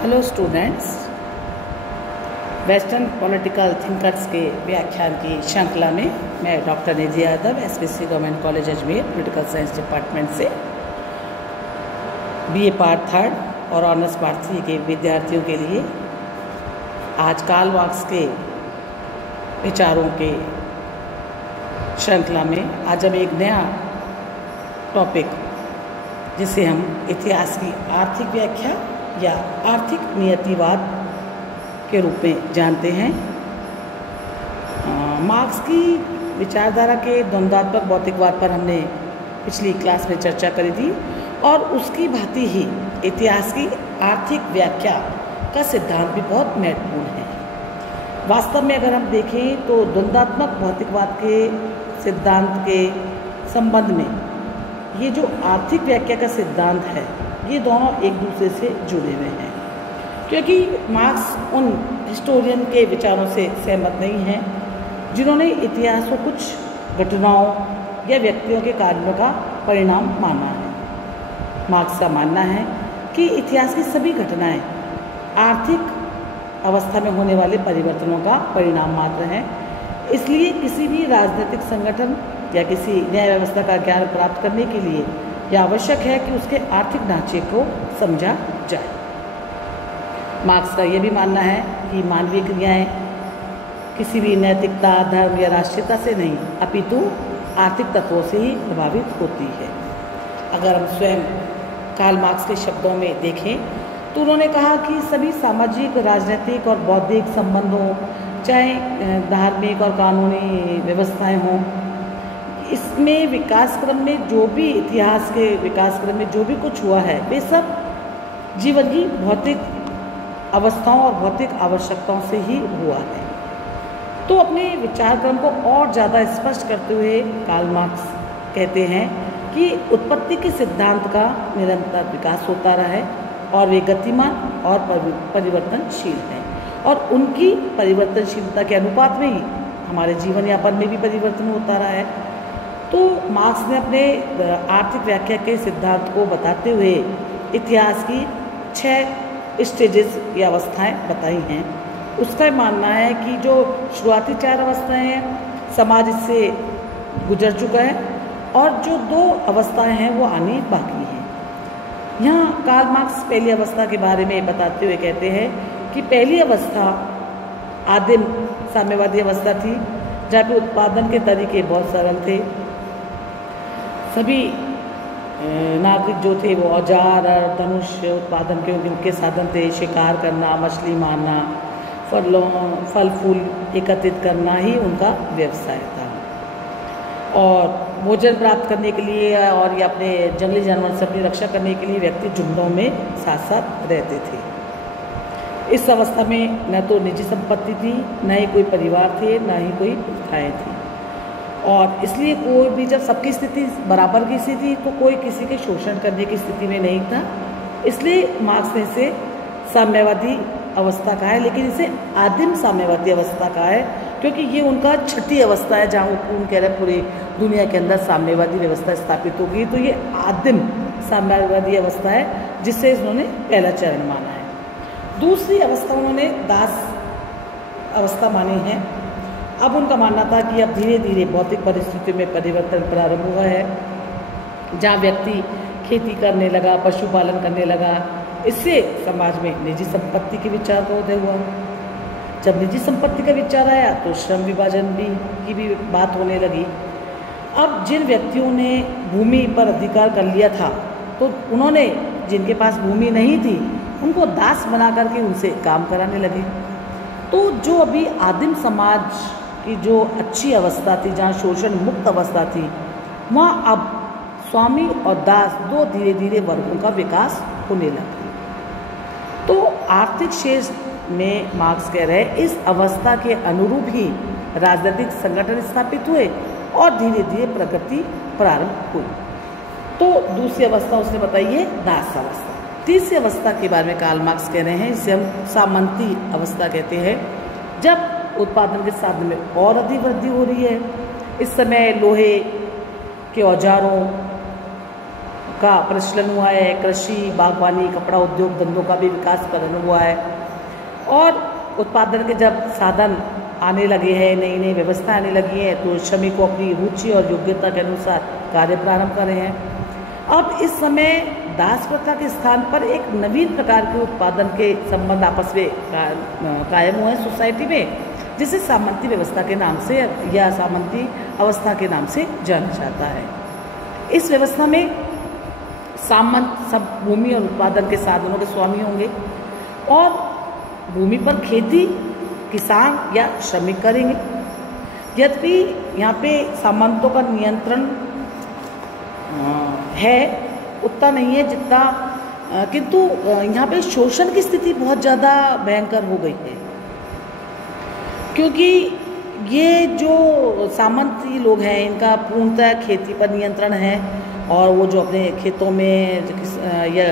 Hello students, western political thinkers के व्याख्यान की श्रृंखला में मैं doctor Nidhi Yadav SPC government college Ajmer political science department से बीए पार्ट 3 और ऑनर्स पार्ट 3 के विद्यार्थियों के लिए आज कार्ल मार्क्स के विचारों के श्रृंखला में आज हम एक नया टॉपिक जिसे हम इतिहास की आर्थिक व्याख्या या आर्थिक नियतिवाद के रूप में जानते हैं। मार्क्स की विचारधारा के द्वंद्वात्मक भौतिकवाद पर हमने पिछली क्लास में चर्चा करी थी और उसकी भांति ही इतिहास की आर्थिक व्याख्या का सिद्धांत भी बहुत महत्वपूर्ण है। वास्तव में अगर हम देखें तो द्वंद्वात्मक भौतिकवाद के सिद्धांत के संबंध में ये जो आर्थिक व्याख्या का सिद्धांत है ये दोनों एक दूसरे से जुड़े हुए हैं, क्योंकि मार्क्स उन हिस्टोरियन के विचारों से सहमत नहीं हैं जिन्होंने इतिहास को कुछ घटनाओं या व्यक्तियों के कार्यों का परिणाम माना है। मार्क्स का मानना है कि इतिहास की सभी घटनाएं आर्थिक अवस्था में होने वाले परिवर्तनों का परिणाम मात्र हैं। इसलिए किसी भी राजनीतिक संगठन या किसी न्याय व्यवस्था का ज्ञान प्राप्त करने के लिए यह आवश्यक है कि उसके आर्थिक ढांचे को समझा जाए। मार्क्स का यह भी मानना है कि मानवीय क्रियाएं किसी भी नैतिकता, धर्म या राष्ट्रीयता से नहीं अपितु आर्थिक तत्वों से ही प्रभावित होती है। अगर हम स्वयं कार्ल मार्क्स के शब्दों में देखें तो उन्होंने कहा कि सभी सामाजिक, राजनीतिक और बौद्धिक संबंधों, चाहे धार्मिक और कानूनी व्यवस्थाएं हों, इसमें विकासक्रम में जो भी इतिहास के विकासक्रम में जो भी कुछ हुआ है वे सब जीवन की भौतिक अवस्थाओं और भौतिक आवश्यकताओं से ही हुआ है। तो अपने विचारक्रम को और ज़्यादा स्पष्ट करते हुए कार्ल मार्क्स कहते हैं कि उत्पत्ति के सिद्धांत का निरंतर विकास होता रहा है और वे गतिमान और परिवर्तनशील हैं और उनकी परिवर्तनशीलता के अनुपात में ही हमारे जीवन यापन में भी परिवर्तन होता रहा है। तो मार्क्स ने अपने आर्थिक व्याख्या के सिद्धांत को बताते हुए इतिहास की 6 स्टेजेस या अवस्थाएं बताई हैं। उसका मानना है कि जो शुरुआती 4 अवस्थाएं हैं समाज इससे गुजर चुका है और जो 2 अवस्थाएं हैं वो आनी बाकी हैं। यहाँ कार्ल मार्क्स पहली अवस्था के बारे में बताते हुए कहते हैं कि पहली अवस्था आदिम साम्यवादी अवस्था थी, जहाँ पे उत्पादन के तरीके बहुत सरल थे। सभी नागरिक जो थे वो औजार और धनुष उत्पादन के उनके साधन थे। शिकार करना, मछली मारना, फल फूल एकत्रित करना ही उनका व्यवसाय था और भोजन प्राप्त करने के लिए और या अपने जंगली जानवर से अपनी रक्षा करने के लिए व्यक्ति झुंडों में साथ साथ रहते थे। इस अवस्था में न तो निजी संपत्ति थी, न ही कोई परिवार थे, न ही कोई प्रथाएं थी और इसलिए कोई भी जब सबकी स्थिति बराबर की स्थिति तो कोई किसी के शोषण करने की स्थिति में नहीं था। इसलिए मार्क्स ने इसे साम्यवादी अवस्था कहा है, लेकिन इसे आदिम साम्यवादी अवस्था कहा है क्योंकि ये उनका 6ठी अवस्था है जहाँ वो कह रहे पूरी दुनिया के अंदर साम्यवादी व्यवस्था स्थापित होगी। तो ये आदिम साम्यवादी अवस्था है जिससे उन्होंने पहला चरण माना है। दूसरी अवस्था उन्होंने दास अवस्था मानी है। अब उनका मानना था कि अब धीरे धीरे भौतिक परिस्थितियों में परिवर्तन प्रारंभ हुआ है, जहाँ व्यक्ति खेती करने लगा, पशुपालन करने लगा। इससे समाज में निजी संपत्ति के विचार का उदय हुआ। जब निजी संपत्ति का विचार आया तो श्रम विभाजन की भी बात होने लगी। अब जिन व्यक्तियों ने भूमि पर अधिकार कर लिया था तो उन्होंने जिनके पास भूमि नहीं थी उनको दास बना करके उनसे काम कराने लगे। तो जो अभी आदिम समाज की जो अच्छी अवस्था थी, जहाँ शोषण मुक्त अवस्था थी, वहाँ अब स्वामी और दास 2 धीरे धीरे वर्गों का विकास होने लगा। तो आर्थिक क्षेत्र में मार्क्स कह रहे हैं इस अवस्था के अनुरूप ही राजनीतिक संगठन स्थापित हुए और धीरे धीरे प्रगति प्रारंभ हुई। तो दूसरी अवस्था उसने बताई है दास अवस्था। तीसरी अवस्था के बारे में कार्ल मार्क्स कह रहे हैं, इसे हम सामंती अवस्था कहते हैं, जब उत्पादन के साधन में और अधिक वृद्धि हो रही है। इस समय लोहे के औजारों का प्रचलन हुआ है, कृषि, बागवानी, कपड़ा उद्योग, धंधों का भी विकास प्रारंभ हुआ है। और उत्पादन के जब साधन आने लगे हैं, नई नई व्यवस्था आने लगी है, तो श्रमिकों अपनी रुचि और योग्यता के अनुसार कार्य प्रारंभ कर रहे हैं। अब इस समय दास प्रथा के स्थान पर एक नवीन प्रकार के उत्पादन के संबंध आपस में कायम हुए हैं सोसाइटी में, जिसे सामंती व्यवस्था के नाम से या सामंती अवस्था के नाम से जाना जाता है। इस व्यवस्था में सामंत सब भूमि और उत्पादन के साधनों के स्वामी होंगे और भूमि पर खेती किसान या श्रमिक करेंगे। यद्यपि यहाँ पे सामंतों का नियंत्रण है, उतना नहीं है जितना, किंतु यहाँ पे शोषण की स्थिति बहुत ज़्यादा भयंकर हो गई है, क्योंकि ये जो सामंती लोग हैं इनका पूर्णतः खेती पर नियंत्रण है और वो जो अपने खेतों में या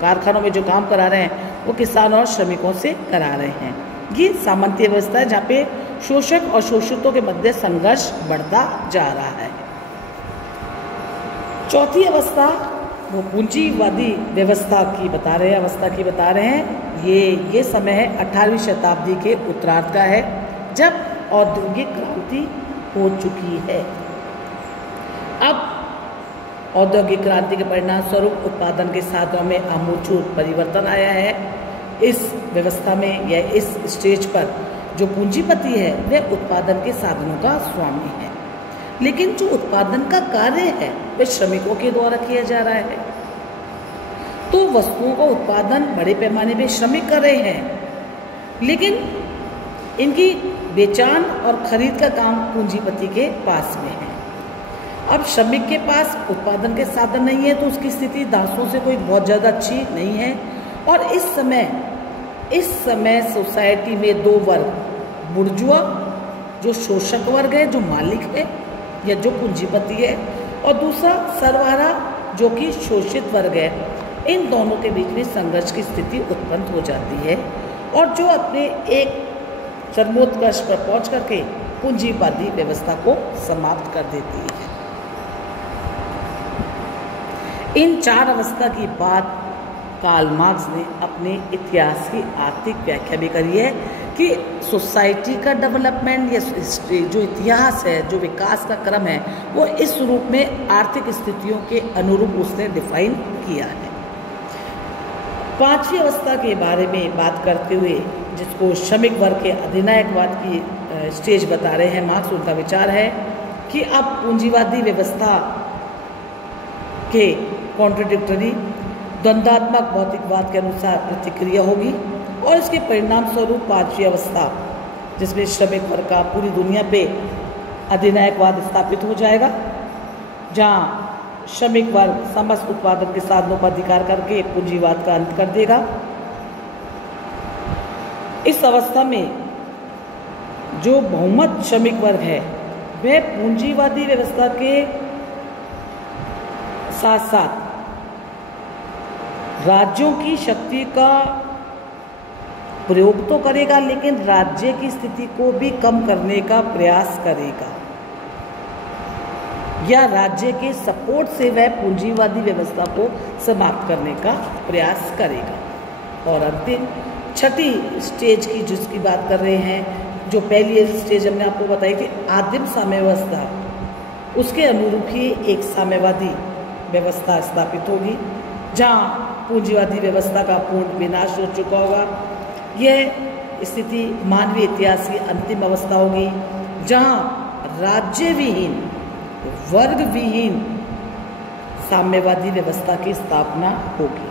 कारखानों में जो काम करा रहे हैं वो किसान और श्रमिकों से करा रहे हैं। ये सामंती व्यवस्था है जहाँ पे शोषक और शोषितों के मध्य संघर्ष बढ़ता जा रहा है। चौथी अवस्था वो पूंजीवादी व्यवस्था की बता रहे हैं। ये समय है 18वीं शताब्दी के उत्तरार्ध का है, जब औद्योगिक क्रांति हो चुकी है। अब औद्योगिक क्रांति के परिणाम स्वरूप उत्पादन के साधनों में आमूल परिवर्तन आया है। इस व्यवस्था में या इस स्टेज पर जो पूंजीपति है वह उत्पादन के साधनों का स्वामी है, लेकिन जो उत्पादन का कार्य है वह श्रमिकों के द्वारा किया जा रहा है। तो वस्तुओं का उत्पादन बड़े पैमाने पे श्रमिक कर रहे हैं, लेकिन इनकी बेचान और खरीद का काम पूंजीपति के पास में है। अब श्रमिक के पास उत्पादन के साधन नहीं है तो उसकी स्थिति दासों से कोई बहुत ज़्यादा अच्छी नहीं है। और इस समय सोसाइटी में दो वर्ग, बुर्जुआ जो शोषक वर्ग है, जो मालिक है या जो पूंजीपति है, और दूसरा सर्वहारा जो कि शोषित वर्ग है। इन दोनों के बीच में संघर्ष की स्थिति उत्पन्न हो जाती है और जो अपने एक चरमोत्कर्ष पर पहुंच करके पूंजीवादी व्यवस्था को समाप्त कर देती है। इन चार अवस्था की बात कार्ल मार्क्स ने अपने इतिहास की आर्थिक व्याख्या भी करी है कि सोसाइटी का डेवलपमेंट या जो इतिहास है, जो विकास का क्रम है, वो इस रूप में आर्थिक स्थितियों के अनुरूप उसने डिफाइन किया है। पांचवी अवस्था के बारे में बात करते हुए, जिसको श्रमिक वर्ग के अधिनायकवाद की स्टेज बता रहे हैं मार्क्स, उनका विचार है कि अब पूंजीवादी व्यवस्था के कॉन्ट्रडिक्टरी द्वंद्वात्मक भौतिकवाद के अनुसार प्रतिक्रिया होगी और इसके परिणाम स्वरूप पांचवी अवस्था, जिसमें श्रमिक वर्ग का पूरी दुनिया पे अधिनायकवाद स्थापित हो जाएगा, जहां श्रमिक वर्ग समस्त उत्पादन के साधनों पर अधिकार करके पूंजीवाद का अंत कर देगा। इस अवस्था में जो बहुमत श्रमिक वर्ग है वह पूंजीवादी व्यवस्था के साथ साथ राज्यों की शक्ति का प्रयोग तो करेगा, लेकिन राज्य की स्थिति को भी कम करने का प्रयास करेगा या राज्य के सपोर्ट से वह पूंजीवादी व्यवस्था को समाप्त करने का प्रयास करेगा। और अंतिम छठी स्टेज की जिसकी बात कर रहे हैं, जो पहली स्टेज हमने आपको बताई थी आदिम साम्यवस्था, उसके अनुरूप ही एक साम्यवादी व्यवस्था स्थापित होगी, जहाँ पूंजीवादी व्यवस्था का पूर्ण विनाश हो चुका होगा। यह स्थिति मानवीय इतिहास की अंतिम अवस्था होगी, जहाँ राज्य विहीन, वर्ग विहीन साम्यवादी व्यवस्था की स्थापना होगी।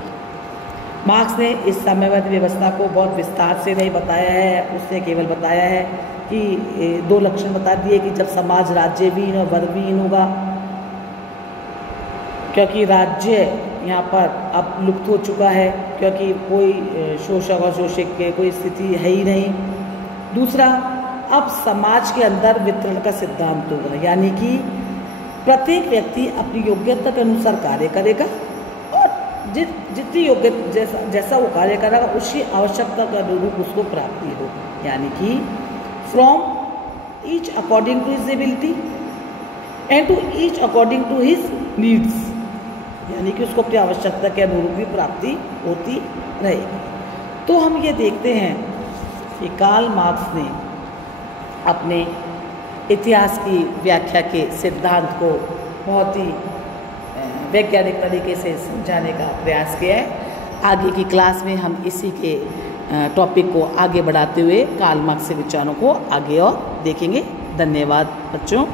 मार्क्स ने इस साम्यवादी व्यवस्था को बहुत विस्तार से नहीं बताया है, उसने केवल बताया है कि दो लक्षण बता दिए कि जब समाज राज्य विहीन और वर्ग विहीन होगा, क्योंकि राज्य यहाँ पर अब लुप्त हो चुका है, क्योंकि कोई शोषक और शोषक के कोई स्थिति है ही नहीं। दूसरा, अब समाज के अंदर वितरण का सिद्धांत होगा, यानी कि प्रत्येक व्यक्ति अपनी योग्यता के अनुसार कार्य करेगा और जितनी योग्यता जैसा वो कार्य करेगा उसी आवश्यकता के अनुरूप उसको प्राप्ति होगी, यानी कि from each according to his ability and to each according to his needs. यानी कि उसको अपनी आवश्यकता के अनुरूप भी प्राप्ति होती रहेगी। तो हम ये देखते हैं कि कार्ल मार्क्स ने अपने इतिहास की व्याख्या के सिद्धांत को बहुत ही वैज्ञानिक तरीके से समझाने का प्रयास किया है। आगे की क्लास में हम इसी के टॉपिक को आगे बढ़ाते हुए कार्ल मार्क्स के विचारों को आगे और देखेंगे। धन्यवाद बच्चों।